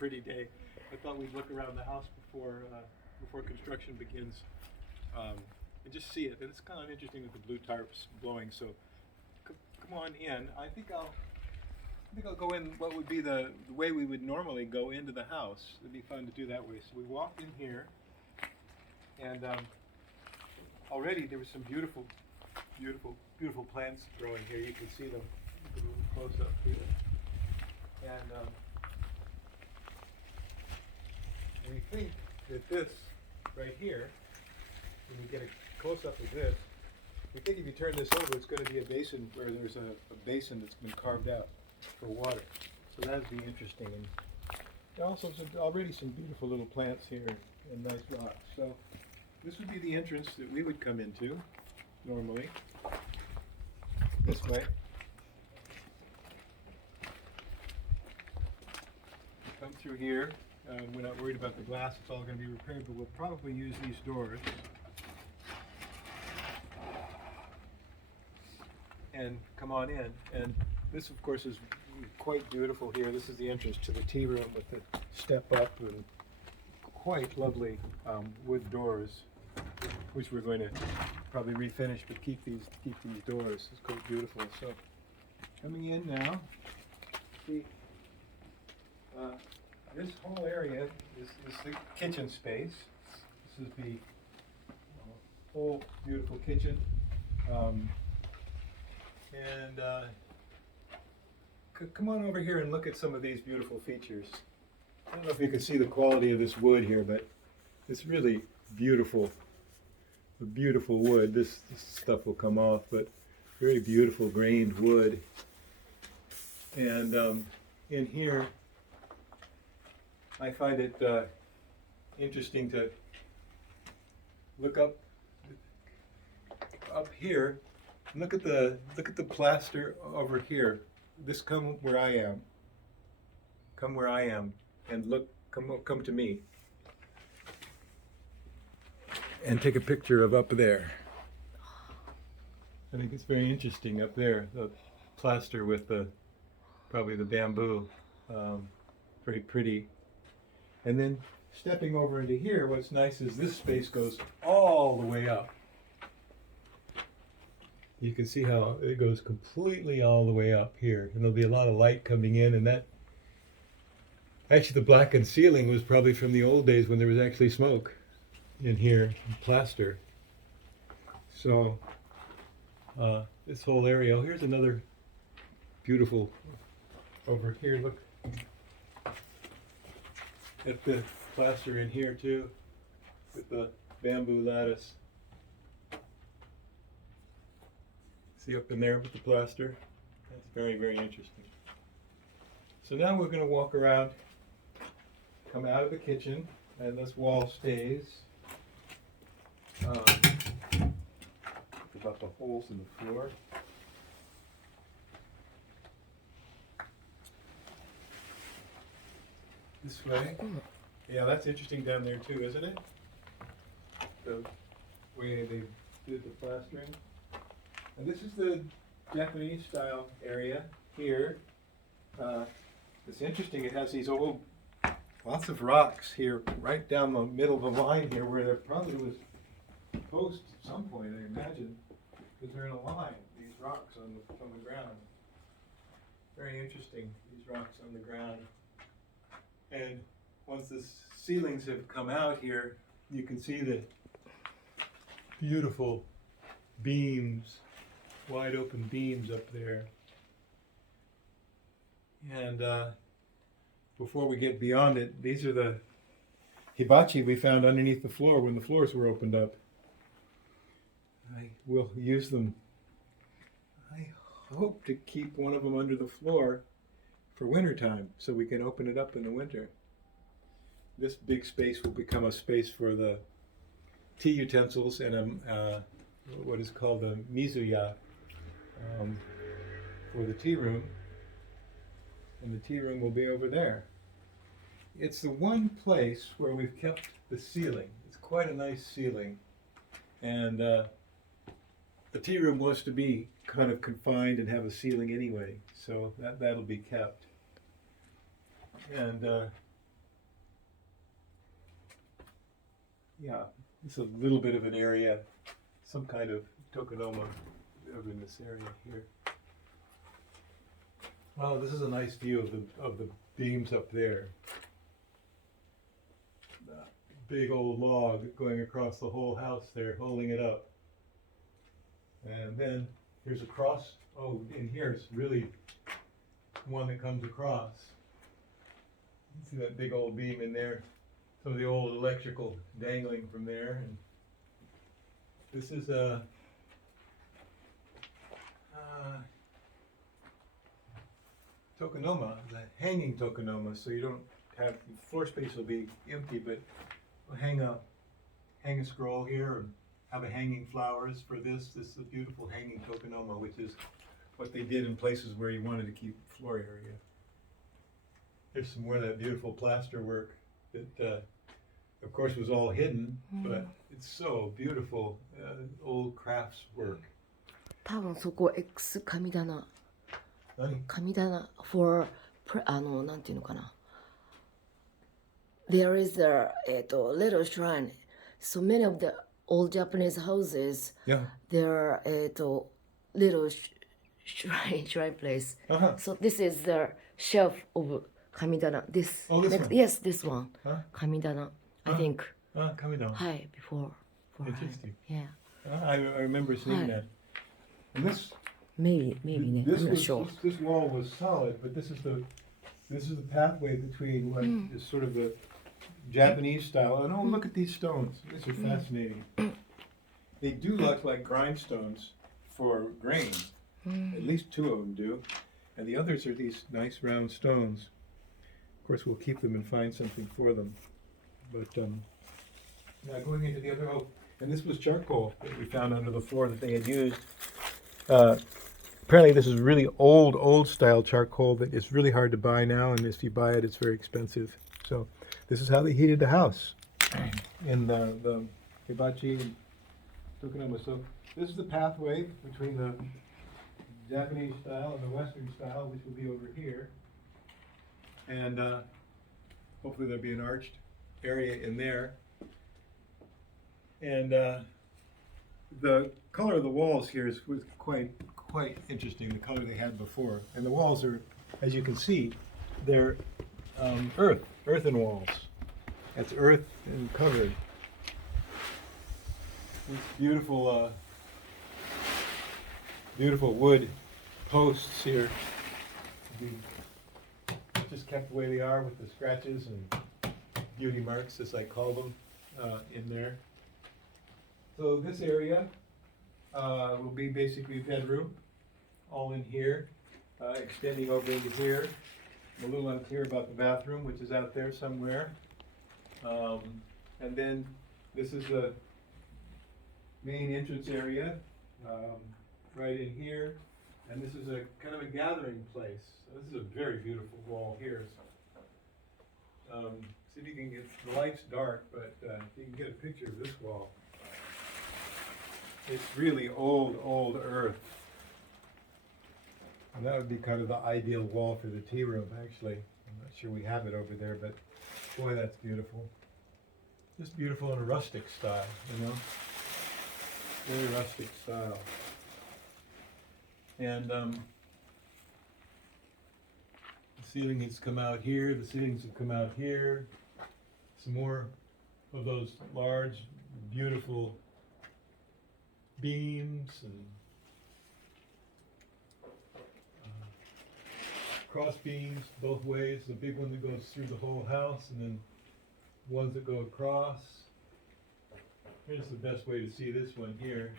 pretty day. I thought we'd look around the house before construction begins, and just see it. And it's kind of interesting with the blue tarps blowing. So come on in. I think I'll go in what would be the way we would normally go into the house. It'd be fun to do that way. So we walked in here, and already there was some beautiful plants growing here. You can see them a little close up here. And we think that this right here, when we get a close up of this, we think if you turn this over, it's going to be a basin where there's a basin that's been carved out for water. So that'd be interesting. And also already some beautiful little plants here and nice rocks. So this would be the entrance that we would come into normally. This way. Come through here. We're not worried about the glass. It's all going to be repaired, but we'll probably use these doors. And come on in. And this, of course, is quite beautiful here. This is the entrance to the tea room with the step up and quite lovely wood doors, which we're going to probably refinish, but keep these doors. It's quite beautiful. So coming in now, see this whole area is the kitchen space. This is the whole beautiful kitchen. Come on over here and look at some of these beautiful features. I don't know if you can see the quality of this wood here, but it's really beautiful. The beautiful wood. This stuff will come off, but very beautiful grained wood. And in here, I find it interesting to look up here. Look at the plaster over here. This come where I am. Come where I am, and look. Come to me. And take a picture of up there. I think it's very interesting up there. The plaster with probably the bamboo. Very pretty. And then stepping over into here, what's nice is this space goes all the way up. You can see how it goes completely all the way up here, and there'll be a lot of light coming in, and that actually the blackened ceiling was probably from the old days when there was actually smoke in here, plaster. So this whole area, oh, here's another beautiful over here. Look at the plaster in here too, with the bamboo lattice. See up in there with the plaster? That's very, very interesting. So now we're going to walk around, come out of the kitchen, and this wall stays. About the holes in the floor. This way. Yeah, that's interesting down there too, isn't it? The way they did the plastering. And this is the Japanese style area here. It's interesting, it has these old, lots of rocks here, right down the middle of the line here, where there probably was posts at some point, I imagine, because they're in a line, these rocks on the ground. Very interesting, these rocks on the ground. And once the ceilings have come out here, you can see the beautiful beams, wide open beams up there. And before we get beyond it, these are the hibachi we found underneath the floor when the floors were opened up. I will use them. I hope to keep one of them under the floor for winter time so we can open it up in the winter. This big space will become a space for the tea utensils and what is called the mizuya for the tea room. And the tea room will be over there. It's the one place where we've kept the ceiling. It's quite a nice ceiling. And the tea room wants to be kind of confined and have a ceiling anyway, so that'll be kept. And yeah, it's a little bit of an area, some kind of tokonoma over in this area here. Wow, this is a nice view of the beams up there. That big old log going across the whole house there, holding it up. And then here's a cross. Oh, in here it's really one that comes across. You see that big old beam in there? Some of the old electrical dangling from there. And this is a tokonoma, the hanging tokonoma, so you don't have, floor space will be empty, but we'll hang a scroll here and have a hanging flowers for this. This is a beautiful hanging tokonoma, which is what they did in places where you wanted to keep floor area. There's some more of that beautiful plaster work that, of course, was all hidden, but it's so beautiful, old crafts work. 多分そこ X 神棚for なんていうのかな There is a little shrine. So many of the old Japanese houses, Yeah. there are little shrine place. So this is the shelf of kamidana. This, this one? Yes, this one. Huh? Kamidana, I think. Coming down. Hi, before. Interesting. Yeah. I remember seeing that. And this, Maybe, this I'm not was, sure. this wall was solid, but this is the pathway between what is sort of the Japanese style. And oh, look at these stones. These are fascinating. They do look like grindstones for grain. At least two of them do. And the others are these nice round stones. Of course, we'll keep them and find something for them. But now going into the other, and this was charcoal that we found under the floor that they had used. Apparently this is really old style charcoal that is really hard to buy now, and if you buy it, it's very expensive. So this is how they heated the house in the hibachi and tokonoma. So this is the pathway between the Japanese style and the Western style, which will be over here. And hopefully there'll be an arched area in there. And the color of the walls here was quite interesting, the color they had before. And the walls are, as you can see, they're earthen walls. That's earth and covered. These beautiful wood posts here. Just kept the way they are with the scratches and beauty marks, as I call them, in there. So this area will be basically a bedroom, all in here, extending over into here. I'm a little unclear about the bathroom, which is out there somewhere. And then this is the main entrance area, right in here. And this is a kind of a gathering place. So this is a very beautiful wall here. See if you can get, the light's dark, but if you can get a picture of this wall. It's really old earth. And that would be kind of the ideal wall for the tea room, actually. I'm not sure we have it over there, but boy, that's beautiful. Just beautiful in a rustic style, you know? Very rustic style. And the ceiling has come out here, the ceilings have come out here. Some more of those large, beautiful beams and cross beams both ways. The big one that goes through the whole house, and then ones that go across. Here's the best way to see this one here.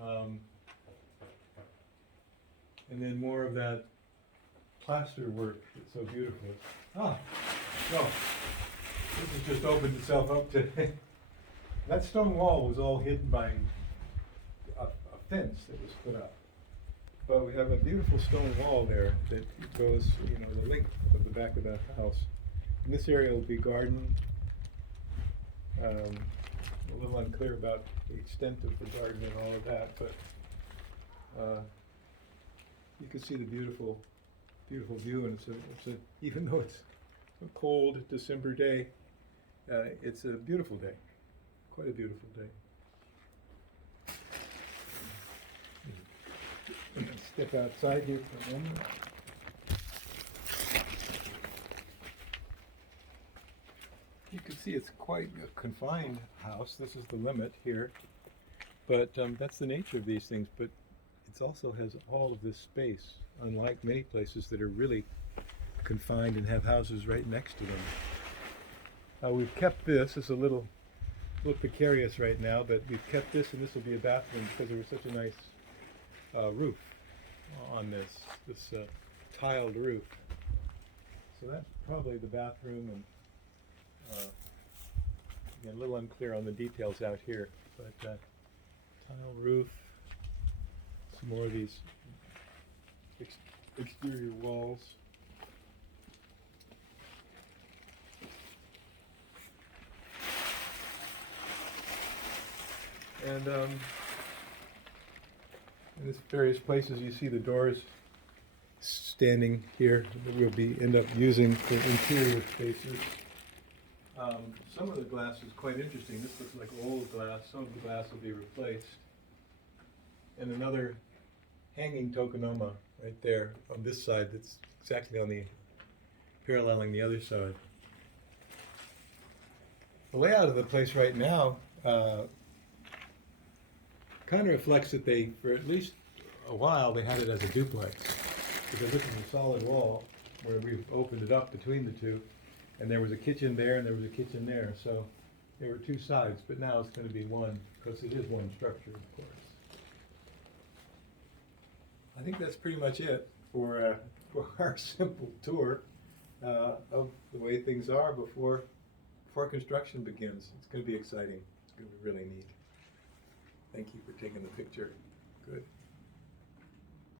And then more of that plaster work that's so beautiful. No, this has just opened itself up to that stone wall was all hidden by a fence that was put up. But we have a beautiful stone wall there that goes, you know, the length of the back of that house. And this area will be garden. A little unclear about the extent of the garden and all of that, but you can see the beautiful view, and it's a even though it's a cold December day, it's a beautiful day, quite a beautiful day. Step outside here for a moment. You can see it's quite a confined house. This is the limit here, but that's the nature of these things. But it also has all of this space, unlike many places that are really confined and have houses right next to them. We've kept this. It's a little precarious right now, but we've kept this, and this will be a bathroom because there was such a nice roof on this tiled roof. So that's probably the bathroom, and again, a little unclear on the details out here, but tile roof, some more of these exterior walls. And in these various places you see the doors standing here that we'll end up using for interior spaces. Some of the glass is quite interesting. This looks like old glass. Some of the glass will be replaced. And another hanging tokonoma right there on this side that's exactly on the paralleling the other side. The layout of the place right now kind of reflects that they, for at least a while, they had it as a duplex. Because this is a solid wall where we've opened it up between the two, and there was a kitchen there and there was a kitchen there. So there were two sides, but now it's going to be one, because it is one structure, of course. I think that's pretty much it for our simple tour of the way things are before construction begins. It's going to be exciting. It's going to be really neat. Thank you for taking the picture. Good.